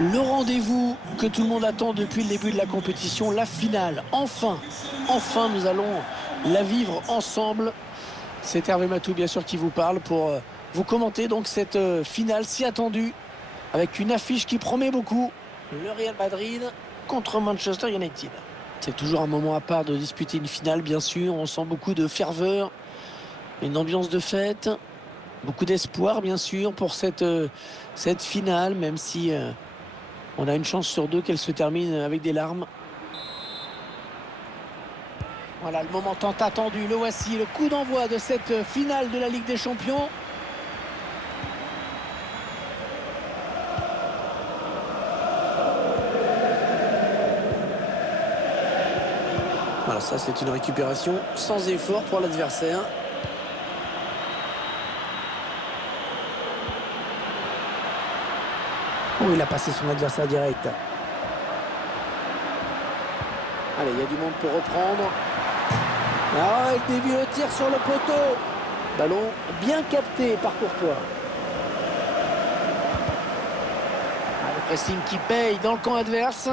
Le rendez-vous que tout le monde attend depuis le début de la compétition, la finale. Enfin, enfin nous allons la vivre ensemble. C'est Hervé Matou bien sûr qui vous parle pour vous commenter donc cette finale si attendue avec une affiche qui promet beaucoup. Le Real Madrid contre Manchester United. C'est toujours un moment à part de disputer une finale bien sûr. On sent beaucoup de ferveur, une ambiance de fête, beaucoup d'espoir bien sûr pour cette finale même si... on a une chance sur deux qu'elle se termine avec des larmes. Voilà le moment tant attendu. Le voici, le coup d'envoi de cette finale de la Ligue des Champions. Voilà, ça c'est une récupération sans effort pour l'adversaire. Oh, il a passé son adversaire direct. Allez, il y a du monde pour reprendre. Ah, il dévie le tir sur le poteau. Ballon bien capté par Courtois. Ah, le pressing qui paye dans le camp adverse.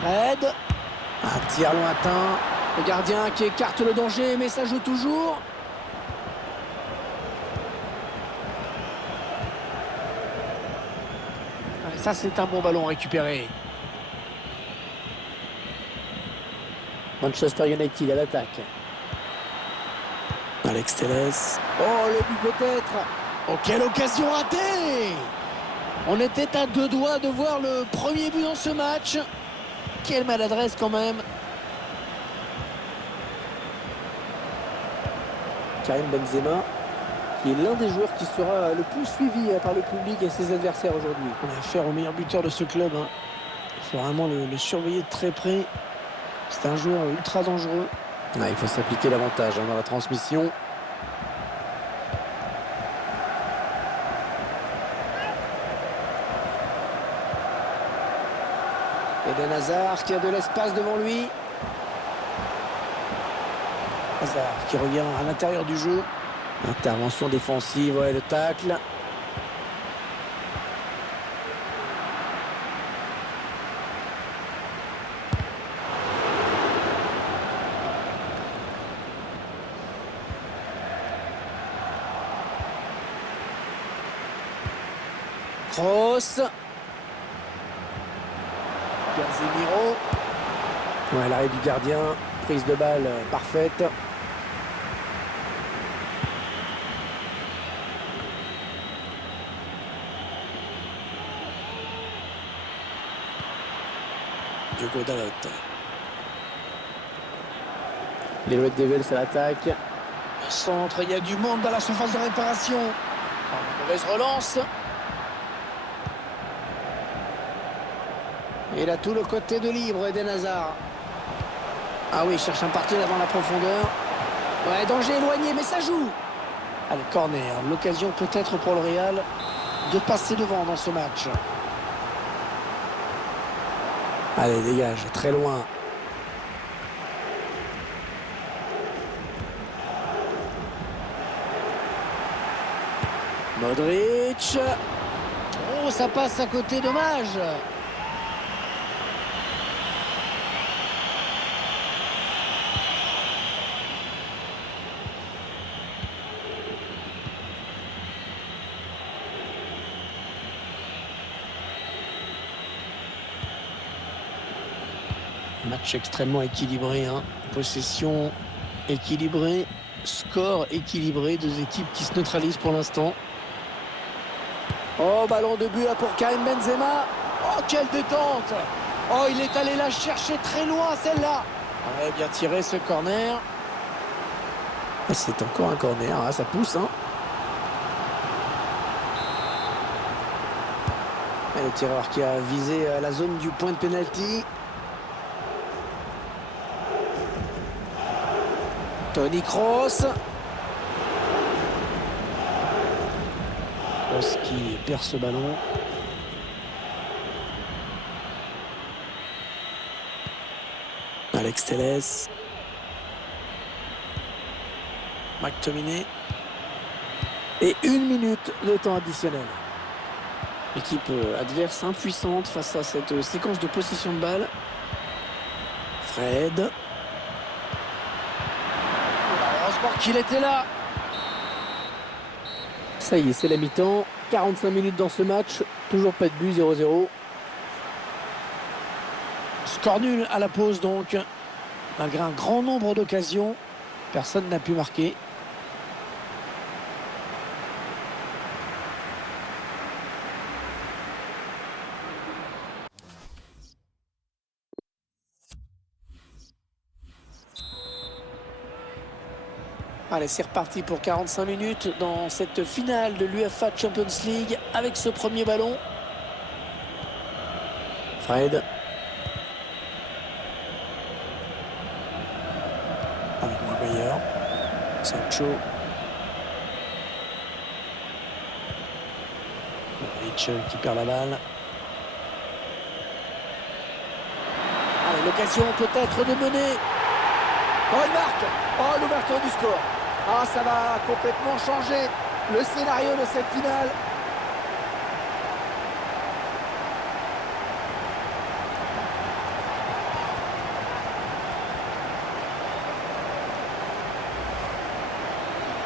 Fred. Un tir lointain. Le gardien qui écarte le danger, mais ça joue toujours. Ça, c'est un bon ballon récupéré. Manchester United à l'attaque. Alex Telles. Oh, le but peut-être. Oh, quelle occasion ratée! On était à deux doigts de voir le premier but dans ce match. Quelle maladresse quand même. Karim Benzema, qui est l'un des joueurs qui sera le plus suivi par le public et ses adversaires aujourd'hui. On a affaire au meilleur buteur de ce club. Il faut vraiment le surveiller de très près. C'est un joueur ultra dangereux. Ah, il faut s'appliquer davantage dans la transmission. Eden Hazard qui a de l'espace devant lui. Hazard qui revient à l'intérieur du jeu. Intervention défensive, ouais, le tacle. Cross. Casemiro. Ouais, l'arrêt du gardien. Prise de balle parfaite. Diogo Dalot. Les Red Devils à l'attaque. Au centre, il y a du monde dans la surface de réparation. Mauvaise relance. Et il a tout le côté de libre, Eden Hazard. Ah oui, il cherche un partenaire dans la profondeur. Ouais, danger éloigné, mais ça joue. Allez, corner. L'occasion peut-être pour le Real de passer devant dans ce match. Allez, dégage, très loin. Modric. Oh, ça passe à côté, dommage. Match extrêmement équilibré, hein. Possession équilibrée, score équilibré, deux équipes qui se neutralisent pour l'instant. Oh, ballon de but là pour Karim Benzema. Oh, quelle détente! Oh, il est allé la chercher très loin celle-là. Ouais, bien tiré ce corner. C'est encore un corner, hein, ça pousse, hein. Et le tireur qui a visé la zone du point de pénalty. Toni Kroos. Kroos qui perd ce ballon. Alex Telles. McTominay. Et 1 minute de temps additionnel. Équipe adverse impuissante face à cette séquence de possession de balle. Fred. Heureusement qu'il était là. Ça y est, c'est la mi-temps. 45 minutes dans ce match. Toujours pas de but, 0-0. Score nul à la pause donc. Malgré un grand nombre d'occasions, personne n'a pu marquer. Allez, c'est reparti pour 45 minutes dans cette finale de l'UEFA Champions League avec ce premier ballon. Fred. Avec Maguire. Sancho. Rich qui perd la balle. Allez, l'occasion peut-être de mener. Oh, il marque. Oh, l'ouverture du score. Ah, ça va complètement changer le scénario de cette finale.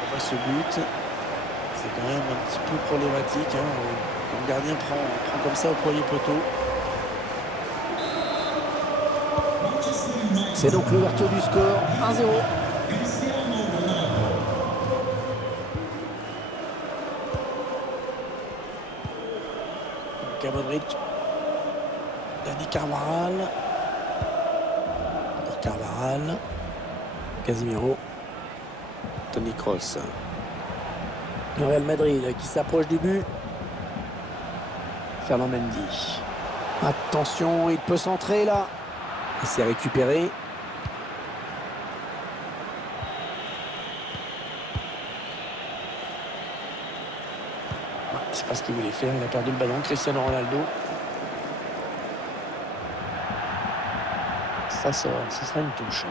On voit ce but. C'est quand même un petit peu problématique. Quand le gardien prend comme ça au premier poteau. C'est donc l'ouverture du score. 1-0. Modric, Dani Carvajal, pour Carvajal, Casemiro, Toni Kroos. Le Real Madrid qui s'approche du but. Ferland Mendy. Attention, il peut centrer là. Il s'est récupéré. C'est pas ce qu'il voulait faire, il a perdu le ballon. Cristiano Ronaldo. Ça sera une touche.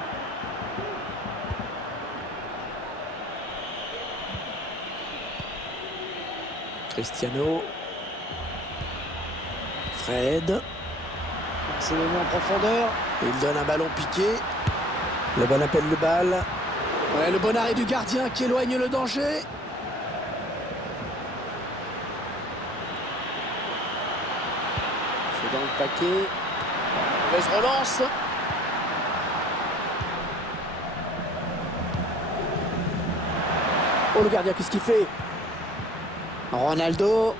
Cristiano. Fred. C'est donné en profondeur. Il donne un ballon piqué. Le bon appel de balle. Ouais, le bon arrêt du gardien qui éloigne le danger. C'est dans le paquet. Mauvaise relance. Oh, le gardien, qu'est-ce qu'il fait? Ronaldo.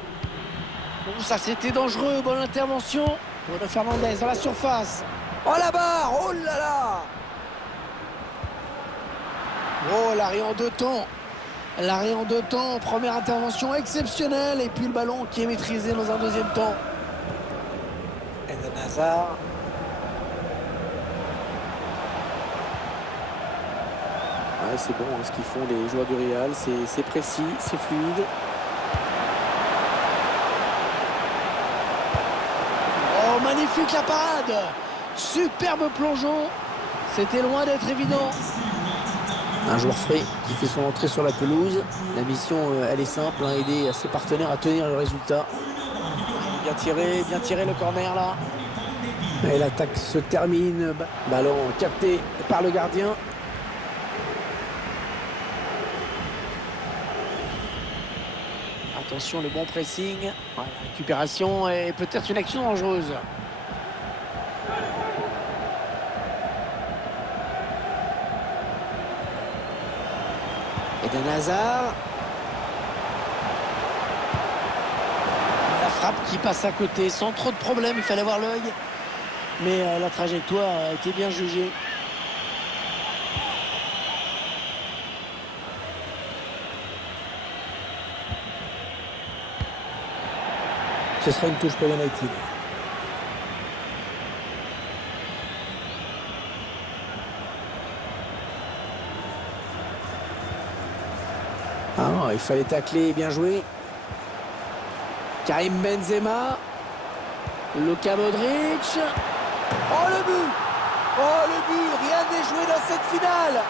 Oh, ça c'était dangereux. Bonne intervention. Bruno Fernandes dans la surface. Oh, la barre. Oh là là. Oh, l'arrêt en 2 temps. L'arrêt en 2 temps. Première intervention exceptionnelle. Et puis le ballon qui est maîtrisé dans un deuxième temps. Eden Hazard. Ouais, c'est bon ce qu'ils font les joueurs du Real. C'est précis, c'est fluide. Oh, magnifique la parade. Superbe plongeon. C'était loin d'être évident. Un joueur frais qui fait son entrée sur la pelouse. La mission, elle est simple, aider ses partenaires à tenir le résultat. Bien tiré le corner là. Et l'attaque se termine. Ballon capté par le gardien. Attention, le bon pressing. Ouais, la récupération et peut-être une action dangereuse. Eden Hazard. La frappe qui passe à côté sans trop de problèmes. Il fallait avoir l'œil. Mais la trajectoire a été bien jugée. Ce sera une touche pour United. Ah, il fallait tacler, bien joué. Karim Benzema. Luka Modric. Oh, le but! Oh, le but! Rien n'est joué dans cette finale!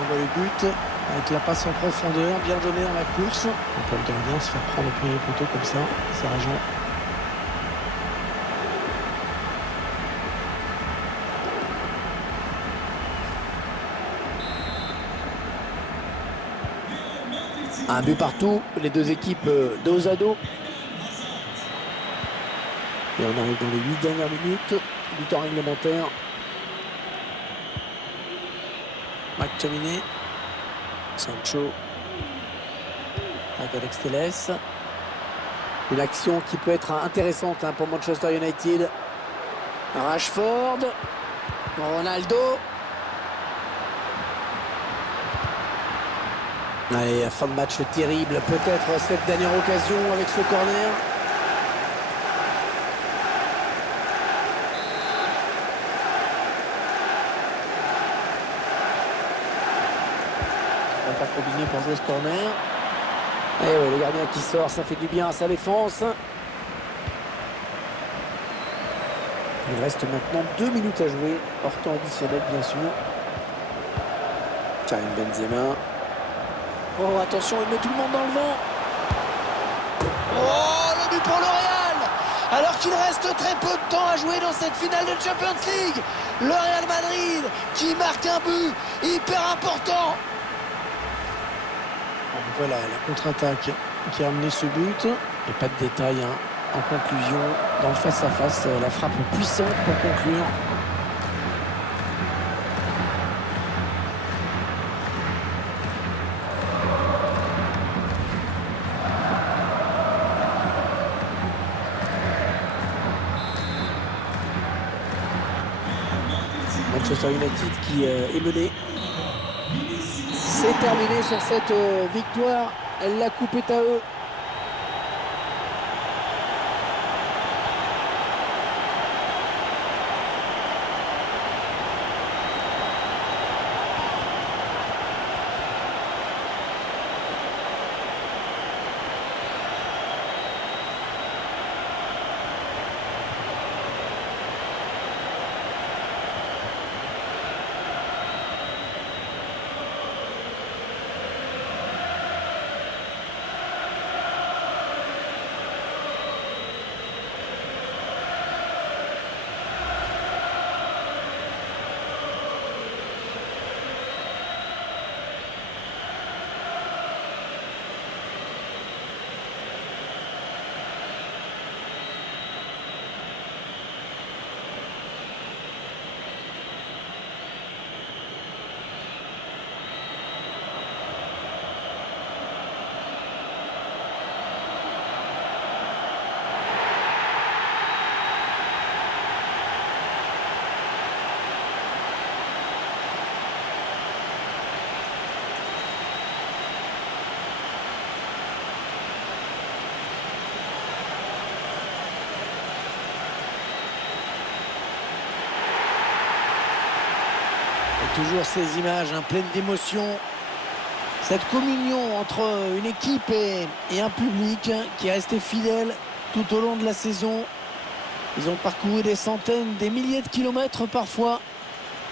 on voit le but avec la passe en profondeur, bien donnée dans la course. Et pour le gardien, se faire prendre au premier poteau comme ça, c'est rageant. Un but partout, les deux équipes dos à dos. Et on arrive dans les 8 dernières minutes du temps réglementaire. McTominay, Sancho, avec Alex Telles. Une action qui peut être intéressante pour Manchester United. Rashford, Ronaldo. Allez, fin de match terrible. Peut-être cette dernière occasion avec ce corner. On va pas combiner pour jouer ce corner. Et ouais, le gardien qui sort, ça fait du bien à sa défense. Il reste maintenant 2 minutes à jouer. Hors temps additionnel, bien sûr. Karim Benzema. Oh, attention, il met tout le monde dans le vent. Oh, le but pour le Real. Alors qu'il reste très peu de temps à jouer dans cette finale de Champions League. Le Real Madrid qui marque un but hyper important. Voilà la contre-attaque qui a amené ce but. Et pas de détails en conclusion dans le face-à-face. La frappe puissante pour conclure. Manchester United qui est mené. C'est terminé sur cette victoire. La coupe est à eux. Toujours ces images pleines d'émotion. Cette communion entre une équipe et un public qui est resté fidèle tout au long de la saison. Ils ont parcouru des centaines, des milliers de kilomètres parfois.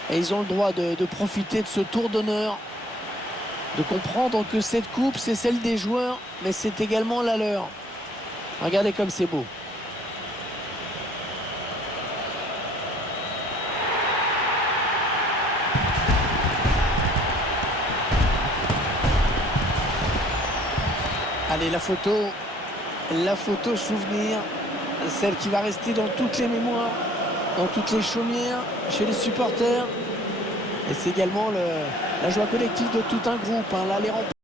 Et ils ont le droit de profiter de ce tour d'honneur. De comprendre que cette coupe, c'est celle des joueurs, mais c'est également la leur. Regardez comme c'est beau. Allez, la photo souvenir, celle qui va rester dans toutes les mémoires, dans toutes les chaumières, chez les supporters. Et c'est également la joie collective de tout un groupe. Là, les